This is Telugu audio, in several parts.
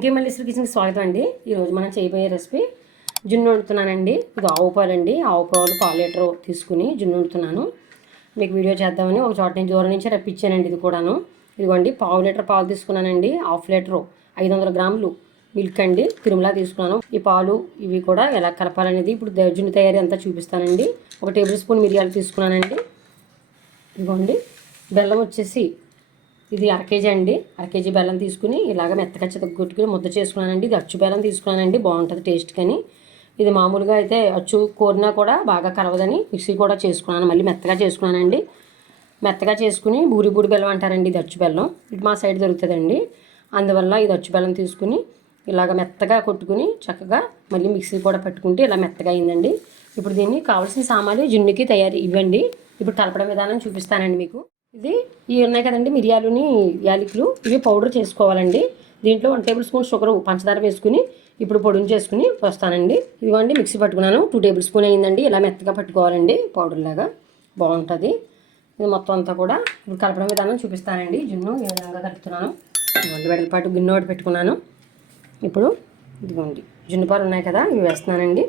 వెంకీ మల్లేశ్వరి కిచెన్కి స్వాగతం అండి. ఈరోజు మనం చేయబోయే రెసిపీ జున్ను వండుతున్నానండి. ఇది ఆవు పాలు అండి. ఆవు పాలు లీటర్ తీసుకుని జున్ను వండుతున్నాను. మీకు వీడియో చేద్దామని ఒక చోట నుంచి దూరం నుంచి రప్పించానండి. ఇది కూడాను ఇదిగోండి పావు లీటర్ పాలు తీసుకున్నానండి. హాఫ్ లీటరు 500 గ్రాములు మిల్క్ అండి తిరుమల తీసుకున్నాను. ఈ పాలు ఇవి కూడా ఎలా కలపాలనేది ఇప్పుడు జున్ను తయారీ అంతా చూపిస్తానండి. 1 టేబుల్ స్పూన్ మిరియాలు తీసుకున్నానండి. ఇదిగోండి బెల్లం వచ్చేసి ఇది 1/2 కేజీ అండి. 1/2 కేజీ బెల్లం తీసుకుని ఇలాగ మెత్తగా చితగొట్టుకుని ముద్ద చేసుకున్నానండి. ఇది అచ్చు బెల్లం తీసుకున్నానండి, బాగుంటుంది టేస్ట్. కానీ ఇది మామూలుగా అయితే అచ్చు కోరినా కూడా బాగా కలవదని మిక్సీ కూడా చేసుకున్నాను. మళ్ళీ మెత్తగా చేసుకున్నానండి. మెత్తగా చేసుకుని బూరి బెల్లం అంటారండి. ఇది అచ్చు బెల్లం, ఇది మా సైడ్ దొరుకుతుందండి. అందువల్ల ఇది అచ్చు బెల్లం తీసుకుని ఇలాగ మెత్తగా కొట్టుకుని చక్కగా మళ్ళీ మిక్సీ కూడా పట్టుకుంటే ఇలా మెత్తగా అయిందండి. ఇప్పుడు దీన్ని కావాల్సిన సామాన్లు జున్నుకి తయారీ ఇవ్వండి. ఇప్పుడు కలపడం విధానం చూపిస్తానండి మీకు. ఇది ఇవి ఉన్నాయి కదండి, మిరియాలుని యాలకులు, ఇవి పౌడర్ చేసుకోవాలండి. దీంట్లో 1 టేబుల్ స్పూన్ షుగర్ పంచదార వేసుకుని ఇప్పుడు పొడిని చేసుకుని వస్తానండి. ఇదిగోండి మిక్సీ పట్టుకున్నాను. 2 టేబుల్ స్పూన్ అయిందండి. ఇలా మెత్తగా పట్టుకోవాలండి, పౌడర్ లాగా బాగుంటుంది. ఇది మొత్తం అంతా కూడా ఇప్పుడు కలపడం విధానం చూపిస్తానండి. జున్ను ఏ విధంగా కలుపుతున్నాను. ఇదిగోండి వెడల్పాటు గిన్నె ఒకటి పెట్టుకున్నాను. ఇప్పుడు ఇదిగోండి జున్ను పాలు ఉన్నాయి కదా, ఇవి వేస్తున్నానండి.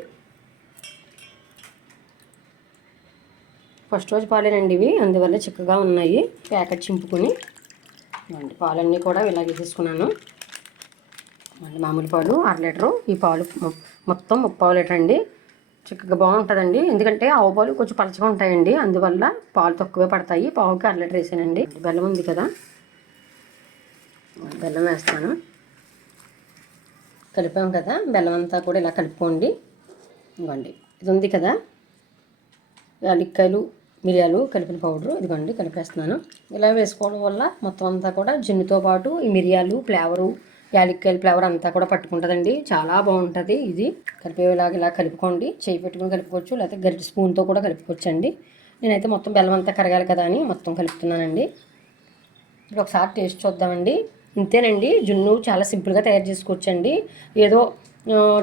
ఫస్ట్ రోజు పాలేనండి ఇవి, అందువల్ల చిక్కగా ఉన్నాయి. ప్యాకెట్ చింపుకొని పాలన్నీ కూడా ఇలాగే తీసుకున్నాను. మామూలు పాలు 1/2 లీటరు. ఈ పాలు మొత్తం 3/4 లీటర్ అండి. చిక్కగా బాగుంటుందండి, ఎందుకంటే ఆవు పాలు కొంచెం పలచగా ఉంటాయండి. అందువల్ల పాలు తక్కువే పడతాయి. పావుకి 1/2 లీటర్ వేసానండి. బెల్లం ఉంది కదా, బెల్లం వేస్తాను. కలిపాం కదా బెల్లం అంతా కూడా ఇలా కలుపుకోండి. ఇవ్వండి ఇది ఉంది కదా యాలక్కాయలు మిరియాలు కలిపిన పౌడరు, ఇదిగోండి కలిపేస్తున్నాను. ఇలా వేసుకోవడం వల్ల మొత్తం అంతా కూడా జున్నుతో పాటు ఈ మిరియాలు ఫ్లేవరు, యాలక్కాయల ఫ్లేవర్ అంతా కూడా పట్టుకుంటుందండి. చాలా బాగుంటుంది. ఇది కలిపేలాగా ఇలా కలుపుకోండి. చేయి పెట్టుకుని కలుపుకోవచ్చు, లేకపోతే గరిటె స్పూన్తో కూడా కలుపుకోవచ్చు అండి. నేనైతే మొత్తం బెల్లం అంతా కరగాలి కదా అని మొత్తం కలుపుతున్నానండి. ఇప్పుడు ఒకసారి టేస్ట్ చూద్దామండి. ఇంతేనండి, జున్ను చాలా సింపుల్గా తయారు చేసుకోవచ్చండి. ఏదో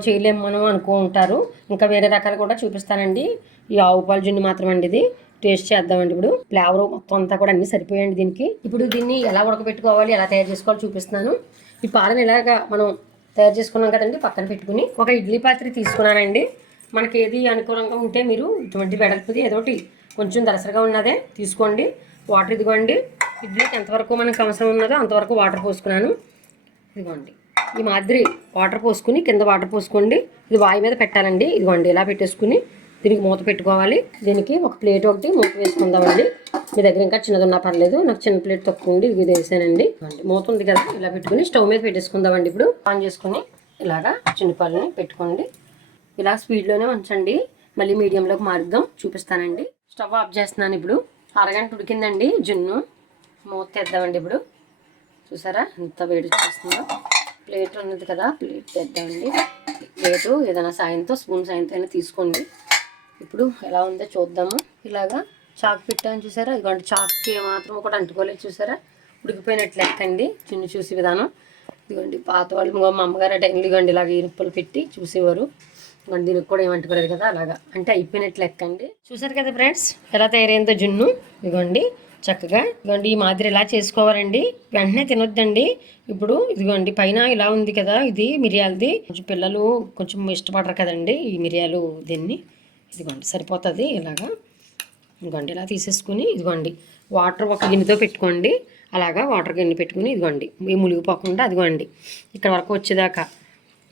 చేయలేము మనం అనుకుంటారు. ఇంకా వేరే రకాలు కూడా చూపిస్తానండి. ఈ ఆవు పాలు జున్ను మాత్రం అండి ఇది టేస్ట్ చేద్దామండి. ఇప్పుడు ఫ్లేవర్ మొత్తం అంతా కూడా అన్ని సరిపోయండి దీనికి. ఇప్పుడు దీన్ని ఎలా ఉడకబెట్టుకోవాలి, ఎలా తయారు చేసుకోవాలి చూపిస్తున్నాను. ఈ పాలను ఇలాగా మనం తయారు చేసుకున్నాం కదండి, పక్కన పెట్టుకుని ఒక ఇడ్లీ పాత్ర తీసుకున్నానండి. మనకి ఏది అనుకూలంగా ఉంటే మీరు ఇటువంటి వెడల్పుది ఏదోటి కొంచెం దలసరిగా ఉన్నదే తీసుకోండి. వాటర్ ఇదిగోండి, ఇడ్లీకి ఎంతవరకు మనకు అవసరం ఉన్నదో అంతవరకు వాటర్ పోసుకున్నాను. ఇదిగోండి ఈ మాదిరి వాటర్ పోసుకుని కింద వాటర్ పోసుకోండి. ఇది వాయి మీద పెట్టాలండి. ఇదిగోండి ఇలా పెట్టేసుకుని దీనికి మూత పెట్టుకోవాలి. దీనికి ఒక ప్లేట్ ఒకటి మూత వేసుకుందామండి. మీ దగ్గర ఇంకా చిన్నది ఉన్నా పర్లేదు, నాకు చిన్న ప్లేట్ తక్కువ ఉంది, ఇది వేసానండి. మూత ఉంది కదా, ఇలా పెట్టుకుని స్టవ్ మీద పెట్టేసుకుందామండి. ఇప్పుడు ఆన్ చేసుకుని ఇలాగా చిన్నపాలని పెట్టుకోండి. ఇలా స్పీడ్లోనే ఉంచండి, మళ్ళీ మీడియంలోకి మారుద్దాం, చూపిస్తానండి. స్టవ్ ఆఫ్ చేస్తున్నాను. ఇప్పుడు అరగంట ఉడికిందండి జున్ను. మూత తెద్దామండి. ఇప్పుడు చూసారా ఎంత వేడి చేస్తుందో. ప్లేట్ ఉన్నది కదా, ప్లేట్ తెద్దామండి. ప్లేటు ఏదైనా సాయంతో స్పూన్ సాయంతో అయినా తీసుకోండి. ఇప్పుడు ఎలా ఉందో చూద్దాము. ఇలాగా చాకు పెట్టాను చూసారా, ఇదిగోండి చాకుకి మాత్రం ఒకటి అంటుకోలేదు చూసారా, ఉడికిపోయినట్లు లెక్కండి జున్ను చూసే విధానం. ఇదిగోండి పాత వాళ్ళు మా అమ్మగారు ఆ టైంలో ఇదిగోండి ఇలాగ ఇరుప్పులు పెట్టి చూసేవారు. ఇదిగోండి దీనికి కూడా ఏమంటుకోలేదు కదా, అలాగా అంటే అయిపోయినట్లు లెక్కండి. చూసారు కదా ఫ్రెండ్స్ ఎలా తయారైందో జున్ను. ఇదిగోండి చక్కగా ఇదిగోండి ఈ మాదిరి ఇలా చేసుకోవాలండి. వెంటనే తినొద్దండి. ఇప్పుడు ఇదిగోండి పైన ఇలా ఉంది కదా, ఇది మిరియాలది. కొంచెం పిల్లలు కొంచెం ఇష్టపడరు కదండి ఈ మిరియాలు దీన్ని. ఇదిగోండి సరిపోతుంది. ఇలాగా ఇదిగోండి ఇలా తీసేసుకుని ఇదిగోండి వాటర్ ఒక గిన్నెతో పెట్టుకోండి. అలాగా వాటర్ గిన్నె పెట్టుకుని ఇదిగోండి ఈ మునిగిపోకుండా అదిగోండి ఇక్కడ వరకు వచ్చేదాకా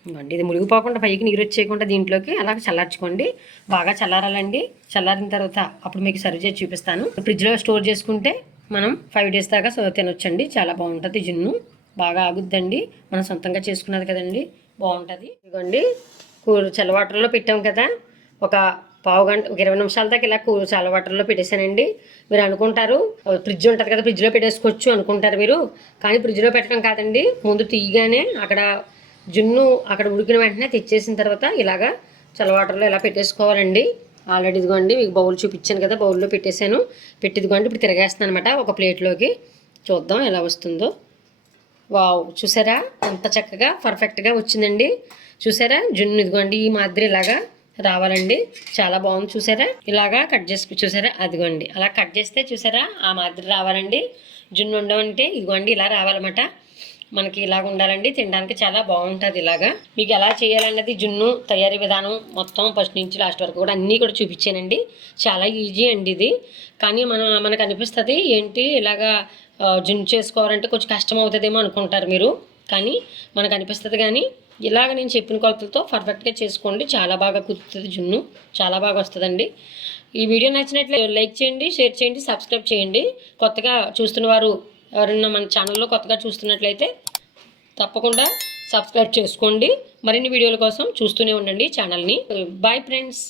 ఇదిగోండి ఇది మునిగిపోకుండా పైకి నీరు వచ్చేయకుండా దీంట్లోకి అలాగ చల్లార్చుకోండి. బాగా చల్లారాలండి. చల్లారిన తర్వాత అప్పుడు మీకు సర్వ్ చేసి చూపిస్తాను. ఫ్రిడ్జ్లో స్టోర్ చేసుకుంటే మనం 5 డేస్ దాకా తినొచ్చండి. చాలా బాగుంటుంది జున్ను, బాగా ఆగుద్దండి. మనం సొంతంగా చేసుకున్నది కదండి, బాగుంటుంది. ఇదిగోండి చల్ల వాటర్లో పెట్టాం కదా, ఒక పావు గంట ఒక 20 నిమిషాల దాకా ఇలా చల్ల వాటర్లో పెట్టేశానండి. మీరు అనుకుంటారు ఫ్రిడ్జ్ ఉంటుంది కదా ఫ్రిడ్జ్లో పెట్టేసుకోవచ్చు అనుకుంటారు మీరు, కానీ ఫ్రిడ్జ్లో పెట్టడం కాదండి. ముందు తీయగానే అక్కడ జున్ను అక్కడ ఉడికిన వెంటనే తెచ్చేసిన తర్వాత ఇలాగా చల్ల వాటర్లో ఇలా పెట్టేసుకోవాలండి. ఆల్రెడీ ఇదిగోండి మీకు బౌల్ చూపించాను కదా, బౌల్లో పెట్టేశాను. పెట్టి ఇదిగోండి ఇప్పుడు తిరగేస్తాను అనమాట ఒక ప్లేట్లోకి. చూద్దాం ఎలా వస్తుందో. వావ్ చూసారా ఎంత చక్కగా పర్ఫెక్ట్గా వచ్చిందండి. చూసారా జున్ను ఇదిగోండి ఈ మాదిరి ఇలాగా రావాలండి, చాలా బాగుంది. చూసారా ఇలాగా కట్ చేసి చూసారా, అదిగోండి అలా కట్ చేస్తే చూసారా ఆ మాదిరి రావాలండి. జున్ను ఉండమంటే ఇదిగోండి ఇలా రావాలన్నమాట. మనకి ఇలాగ ఉండాలండి. తినడానికి చాలా బాగుంటుంది. ఇలాగా మీకు ఎలా చేయాలన్నది జున్ను తయారీ విధానం మొత్తం ఫస్ట్ నుంచి లాస్ట్ వరకు కూడా అన్నీ కూడా చూపించానండి. చాలా ఈజీ అండి ఇది. కానీ మనకు అనిపిస్తుంది ఏంటి ఇలాగా జున్ను చేసుకోవాలంటే కొంచెం కష్టం అవుతుందేమో అనుకుంటారు మీరు. కానీ మనకు అనిపిస్తుంది. కానీ ఇలాగ నేను చెప్పిన కొలతలతో పర్ఫెక్ట్గా చేసుకోండి. చాలా బాగా కుదురుతుంది జున్ను. చాలా బాగా వస్తుందండి. ఈ వీడియో నచ్చినట్లయితే లైక్ చేయండి, షేర్ చేయండి, సబ్స్క్రైబ్ చేయండి. కొత్తగా చూస్తున్న వారు ఎవరైనా మన ఛానల్లో కొత్తగా చూస్తున్నట్లయితే తప్పకుండా సబ్స్క్రైబ్ చేసుకోండి. మరిన్ని వీడియోల కోసం చూస్తూనే ఉండండి ఛానల్ని. Bye friends.